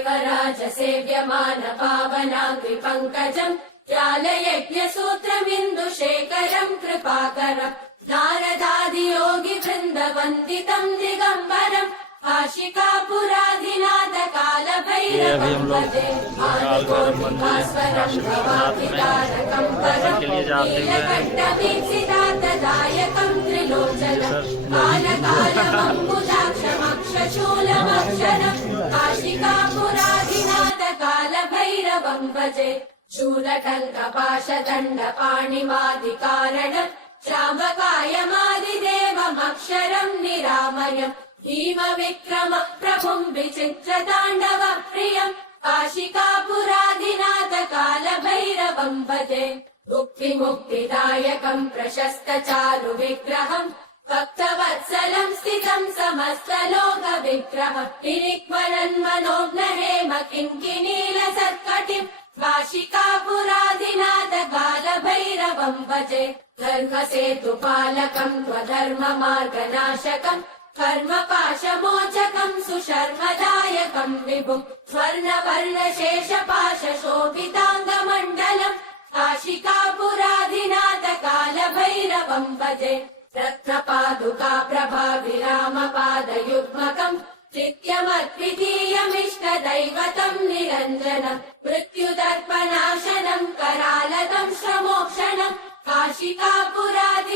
देवराज सेव्यमान पावनाग्रि पङ्कजम् जालयज्ञसूत्रमिन्दुशेखरम् कृपाकरम् नारदादियोगि वृन्दवन्दितम् दिगम्बरम् काशिकापुराधिनाथ कालभैरवम् भजे आदिकोटिभास्वरम् भवाभितारकम् परम् नीलकण्ठवीक्षितार्थदायकम् त्रिलोचनम् कालकालमम्बुजाक्षमक्षशूलमक्षरम् काशिकापुराधिनाथ कालभैरवम् भजे शूलटङ्कपाशदण्डपाणिमादिकारणम् श्रावकायमादिदेवमक्षरम् निरामयम् भीमविक्रम प्रभुम् विचित्रताण्डव प्रियम् काशिकापुराधिनाथ कालभैरवम् भजे मुक्तिमुक्तिदायकम् प्रशस्त चारु विग्रहम् भक्तवत्सलम् स्थितम् समस्तलोक विग्रहम् निरिक्मरन् मनोज्ञहेम किङ्किणीलसत्कटिम् काशिकापुराधिनाथ कालभैरवम् भजे धर्मसेतुपालकम् त्वधर्ममार्गनाशकम् कर्मपाशमोचकम् सुशर्मदायकम् विभुम् स्वर्णवर्णशेषपाशशोभिताङ्गमण्डलम् काशिकापुराधिनाथ कालभैरवम् भजे रत्नपादुका प्रभाविरामपादयुग्मकम् नित्यमद्वितीयमिष्टदैवतम् निरञ्जनम् मृत्युदर्पनाशनम् करालतम् श्रमोक्षणम् काशिकापुराधिनाथ